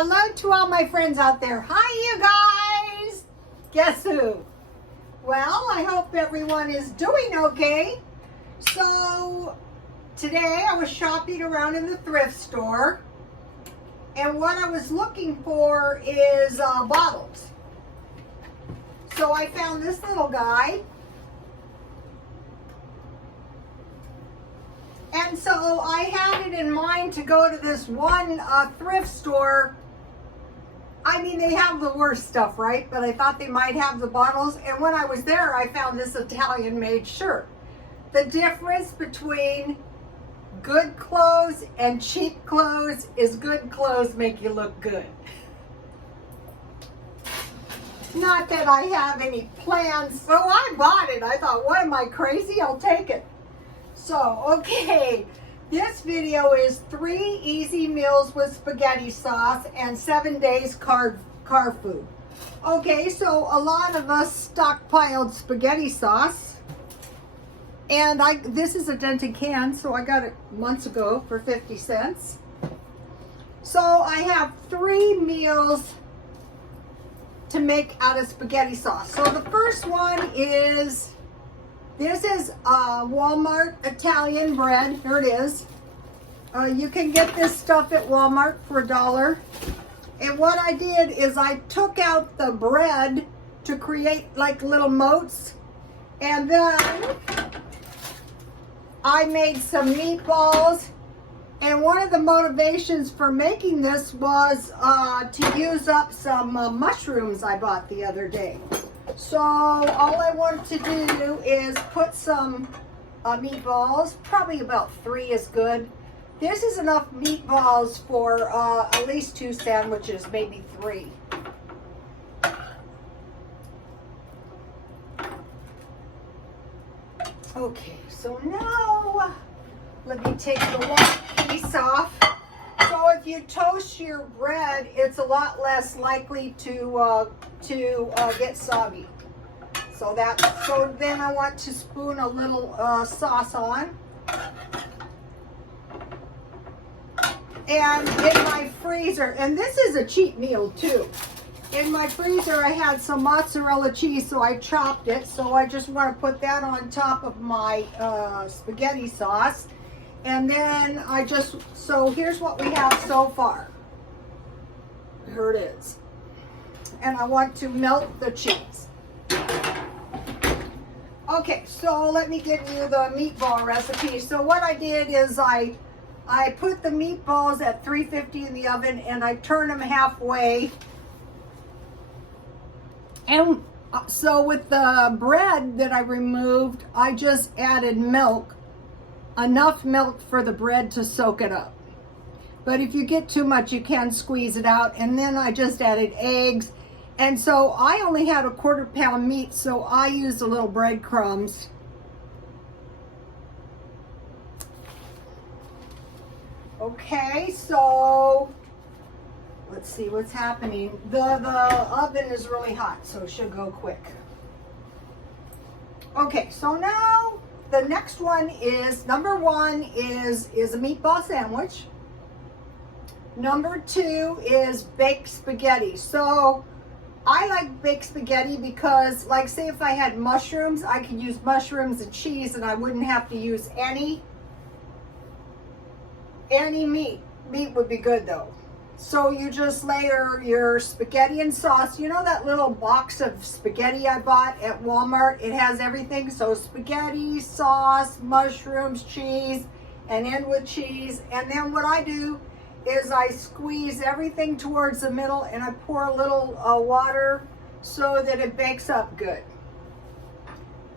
Hello to all my friends out there. Hi, you guys. Guess who? Well, I hope everyone is doing okay. So today I was shopping around in the thrift store, and what I was looking for is bottles. So I found this little guy. And so I had it in mind to go to this one thrift store. I mean, they have the worst stuff, right? But I thought they might have the bottles. And when I was there, I found this Italian-made shirt. The difference between good clothes and cheap clothes is good clothes make you look good. Not that I have any plans. So I bought it. I thought, what am I, crazy? I'll take it. So, okay, this video is 3 easy meals with spaghetti sauce and 7 days car food. Okay, so a lot of us stockpiled spaghetti sauce. And this is a dented can, so I got it months ago for 50 cents. So I have 3 meals to make out of spaghetti sauce. So the first one is... This is Walmart Italian bread. Here it is. You can get this stuff at Walmart for $1. And what I did is I took out the bread to create like little moats. And then I made some meatballs. And one of the motivations for making this was to use up some mushrooms I bought the other day. So all I want to do is put some meatballs, probably about 3 is good. This is enough meatballs for at least 2 sandwiches, maybe 3. Okay, so now let me take the one piece off. So if you toast your bread, it's a lot less likely to get soggy. So then I want to spoon a little sauce on. And in my freezer, and this is a cheap meal too. In my freezer I had some mozzarella cheese, so I chopped it. So I just want to put that on top of my spaghetti sauce. And then so here's what we have so far. Here it is. And I want to melt the cheese. Okay, so let me give you the meatball recipe. So what I did is I put the meatballs at 350 in the oven and I turned them halfway. And so with the bread that I removed, I just added milk. Enough milk for the bread to soak it up. But if you get too much, you can squeeze it out. And then I just added eggs. And so I only had a 1/4 pound meat, so I used a little breadcrumbs. Okay, so let's see what's happening. The oven is really hot, so it should go quick. Okay, so now the next one is, number 1 is a meatball sandwich. Number 2 is baked spaghetti. So I like baked spaghetti because, like, say if I had mushrooms, I could use mushrooms and cheese and I wouldn't have to use any meat. Meat would be good though. So you just layer your spaghetti and sauce. You know that little box of spaghetti I bought at Walmart? It has everything. So spaghetti, sauce, mushrooms, cheese, and end with cheese. And then what I do is I squeeze everything towards the middle and I pour a little water so that it bakes up good.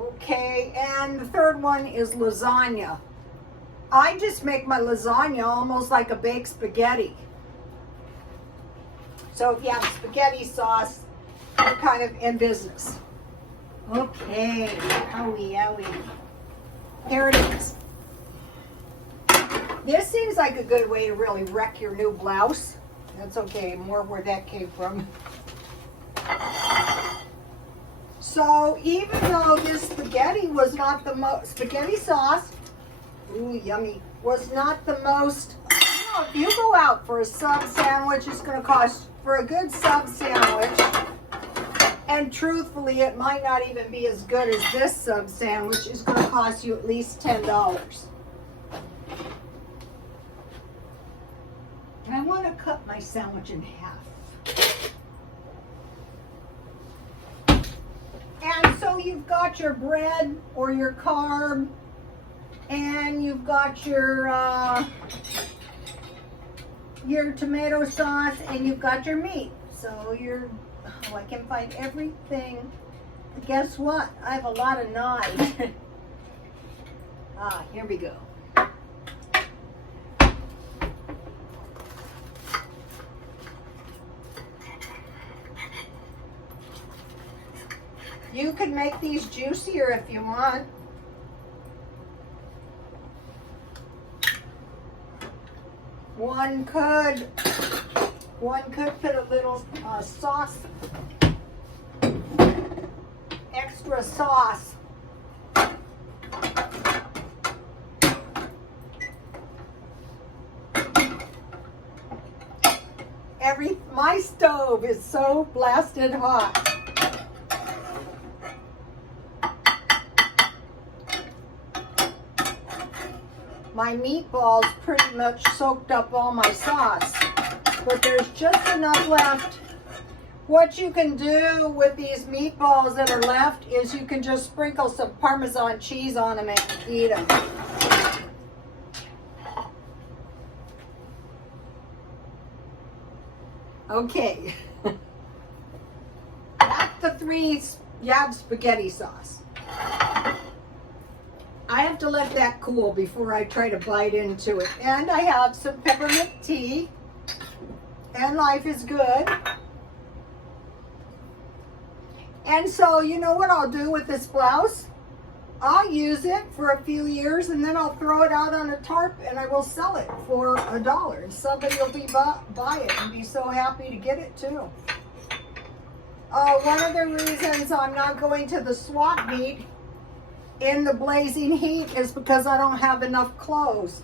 Okay, and the third one is lasagna. I just make my lasagna almost like a baked spaghetti. So if you have spaghetti sauce, you're kind of in business. Okay, owie. Here it is. This seems like a good way to really wreck your new blouse. That's okay, more where that came from. So even though this spaghetti was not the most, spaghetti sauce, ooh, yummy, was not the most, know, if you go out for a sub sandwich, it's going to cost, for a good sub sandwich, and truthfully, it might not even be as good as this sub sandwich, it's going to cost you at least $10. I want to cut my sandwich in half. And so you've got your bread or your carb, and you've got your tomato sauce, and you've got your meat. So I can find everything. But guess what? I have a lot of knives. Here we go. You could make these juicier if you want. One could put a little sauce, extra sauce. My stove is so blasted hot. My meatballs pretty much soaked up all my sauce, but there's just enough left. What you can do with these meatballs that are left is you can just sprinkle some Parmesan cheese on them and eat them. Okay, that's the 3 yab spaghetti sauce. I have to let that cool before I try to bite into it. And I have some peppermint tea. And life is good. And so, you know what I'll do with this blouse? I'll use it for a few years, and then I'll throw it out on a tarp, and I will sell it for $1. And somebody will buy it and be so happy to get it too. One of the reasons I'm not going to the swap meet in the blazing heat is because I don't have enough clothes.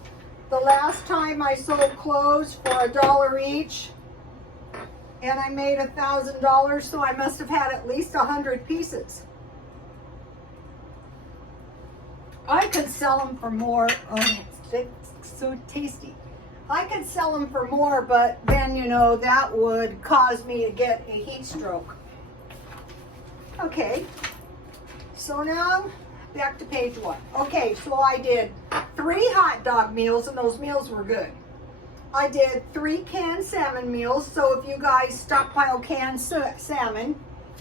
The last time I sold clothes for $1 each, and I made $1,000, so I must have had at least 100 pieces. I could sell them for more. Oh, it's so tasty. I could sell them for more, but then, you know, that would cause me to get a heat stroke. Okay, so now back to page 1. Okay, so I did 3 hot dog meals, and those meals were good. I did 3 canned salmon meals, so if you guys stockpile canned salmon,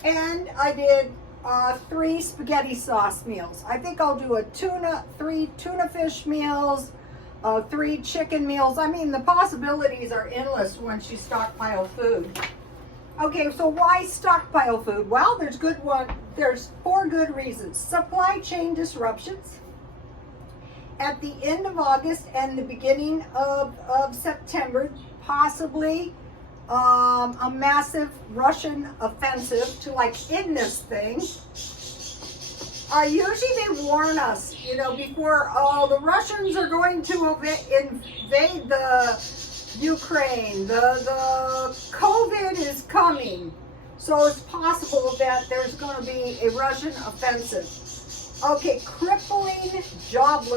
and I did 3 spaghetti sauce meals. I think I'll do 3 tuna fish meals, 3 chicken meals. I mean, the possibilities are endless once you stockpile food. Okay, so why stockpile food? Well, there's 4 good reasons. Supply chain disruptions. At the end of August and the beginning of September, possibly a massive Russian offensive to end this thing. Usually they warn us, you know, before, the Russians are going to invade the Ukraine, the COVID is coming. So it's possible that there's going to be a Russian offensive. Okay, crippling job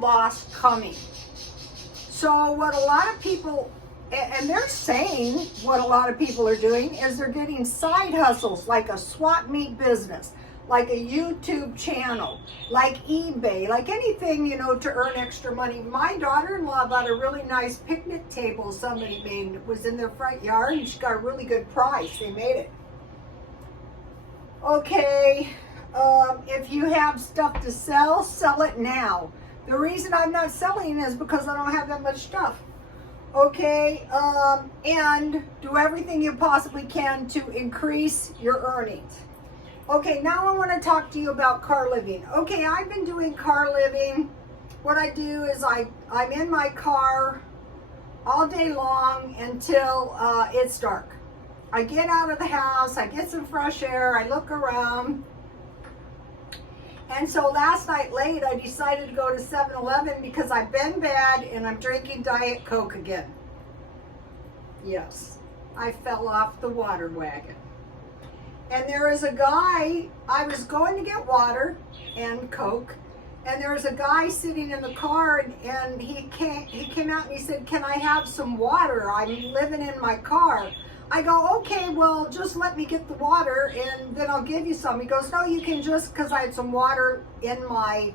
loss coming. So what a lot of people, and they're saying what a lot of people are doing, is they're getting side hustles like a swap meet business, like a YouTube channel, like eBay, like anything, you know, to earn extra money. My daughter-in-law bought a really nice picnic table somebody made. It was in their front yard, and she got a really good price. They made it. Okay, if you have stuff to sell, sell it now. The reason I'm not selling is because I don't have that much stuff. Okay, and do everything you possibly can to increase your earnings. Okay, now I want to talk to you about car living. Okay, I've been doing car living. What I do is I'm in my car all day long until it's dark. I get out of the house, I get some fresh air, I look around, And so last night late, I decided to go to 7-Eleven because I've been bad and I'm drinking Diet Coke again. Yes, I fell off the water wagon. And there is a guy, I was going to get water and Coke, and there was a guy sitting in the car, and he came out and he said, "Can I have some water? I'm living in my car." I go, "Okay, well, just let me get the water and then I'll give you some." He goes, "No, you can just," because I had some water in my,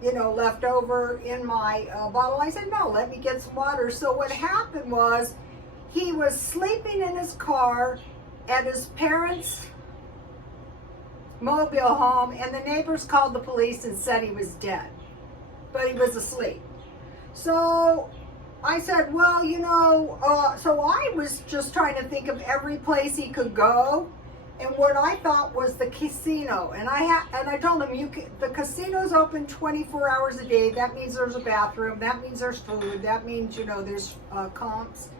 left over in my bottle. I said, "No, let me get some water." So what happened was he was sleeping in his car at his parents' mobile home, and the neighbors called the police and said he was dead, but he was asleep. So I said, well, so I was just trying to think of every place he could go, and what I thought was the casino. And I told him, the casino's open 24 hours a day. That means there's a bathroom. That means there's food. That means, there's comps.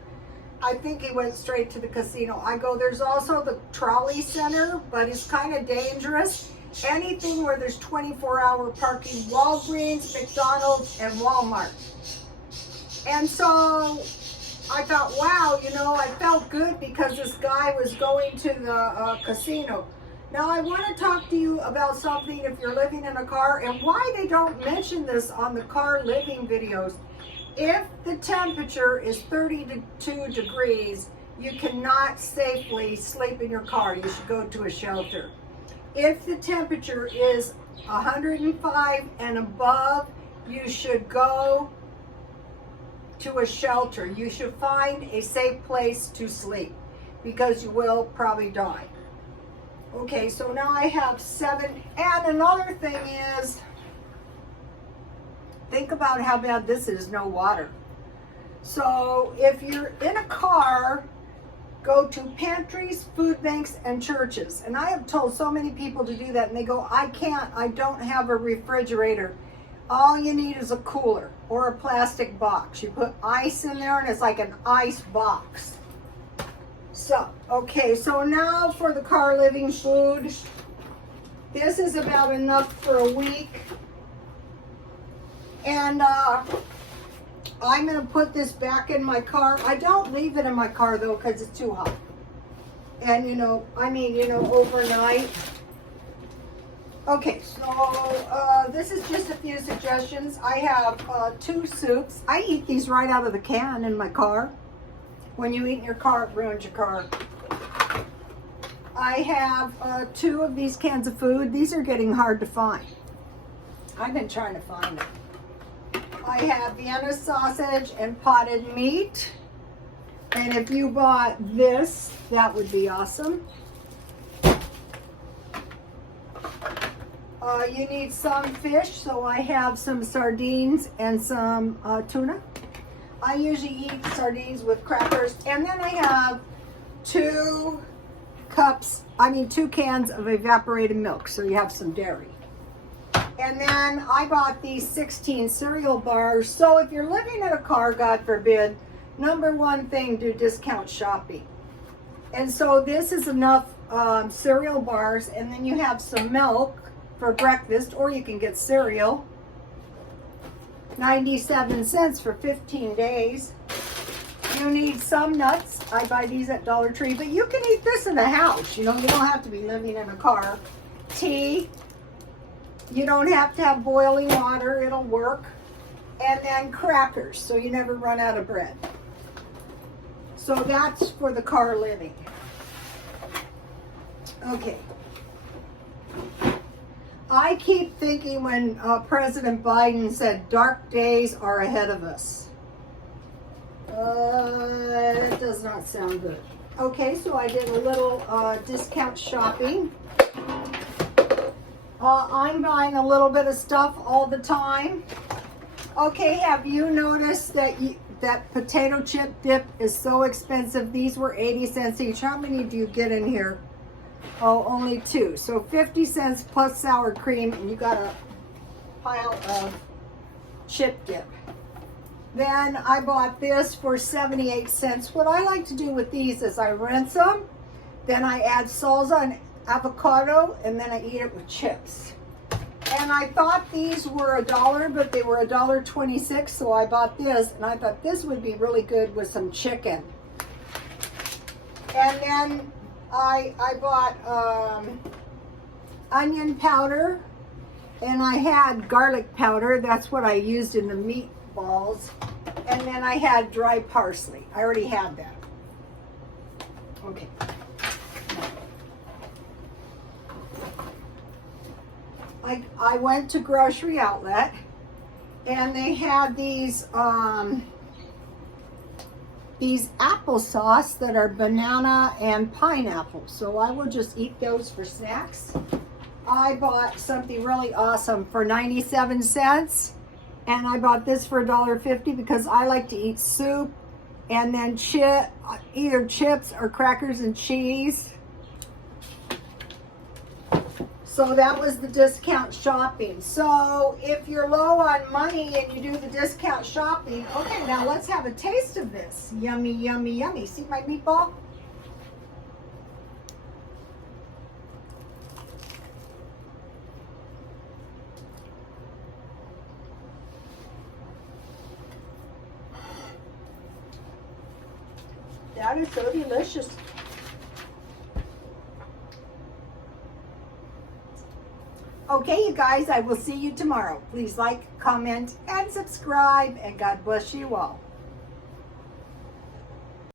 I think he went straight to the casino. I go, there's also the trolley center, but it's kind of dangerous. Anything where there's 24-hour parking, Walgreens, McDonald's, and Walmart. And so I thought, wow, I felt good because this guy was going to the casino. Now I want to talk to you about something if you're living in a car, and why they don't mention this on the car living videos. If the temperature is 32 degrees, you cannot safely sleep in your car. You should go to a shelter. If the temperature is 105 and above, you should go to a shelter. You should find a safe place to sleep because you will probably die. Okay, so now I have 7. And another thing is, think about how bad this is, no water. So if you're in a car, go to pantries, food banks, and churches. And I have told so many people to do that, and they go, I can't, I don't have a refrigerator. All you need is a cooler or a plastic box. You put ice in there, and it's like an ice box. So, okay, so now for the car living food. This is about enough for a week. And I'm going to put this back in my car. I don't leave it in my car, though, because it's too hot. And, overnight. Okay, so this is just a few suggestions. I have 2 soups. I eat these right out of the can in my car. When you eat in your car, it ruins your car. I have 2 of these cans of food. These are getting hard to find. I've been trying to find them. I have Vienna sausage and potted meat. And if you bought this, that would be awesome. You need some fish, so I have some sardines and some tuna. I usually eat sardines with crackers. And then I have 2 cans of evaporated milk, so you have some dairy. And then I bought these 16 cereal bars. So if you're living in a car, God forbid, number one thing, do discount shopping. And so this is enough cereal bars, and then you have some milk for breakfast, or you can get cereal. 97 cents for 15 days. You need some nuts. I buy these at Dollar Tree, but you can eat this in the house. You don't have to be living in a car. Tea. You don't have to have boiling water, it'll work. And then crackers, so you never run out of bread. So that's for the car living. Okay. I keep thinking when President Biden said dark days are ahead of us. That does not sound good. Okay, so I did a little discount shopping. I'm buying a little bit of stuff all the time. Okay, have you noticed that that potato chip dip is so expensive? These were 80 cents each. How many do you get in here? Oh, only 2. So 50 cents plus sour cream, and you got a pile of chip dip. Then I bought this for 78 cents. What I like to do with these is I rinse them, then I add salsa and avocado, and then I eat it with chips. And I thought these were $1, but they were $1.26, so I bought this, and I thought this would be really good with some chicken. And then I bought onion powder, and I had garlic powder. That's what I used in the meatballs. And then I had dry parsley. I already had that. Okay. I went to Grocery Outlet, and they had these applesauce that are banana and pineapple. So I will just eat those for snacks. I bought something really awesome for 97 cents. And I bought this for $1.50 because I like to eat soup and then either chips or crackers and cheese. So that was the discount shopping. So if you're low on money and you do the discount shopping, okay, now let's have a taste of this. Yummy, yummy, yummy. See my meatball? That is so delicious. Okay, you guys, I will see you tomorrow. Please like, comment, and subscribe, and God bless you all.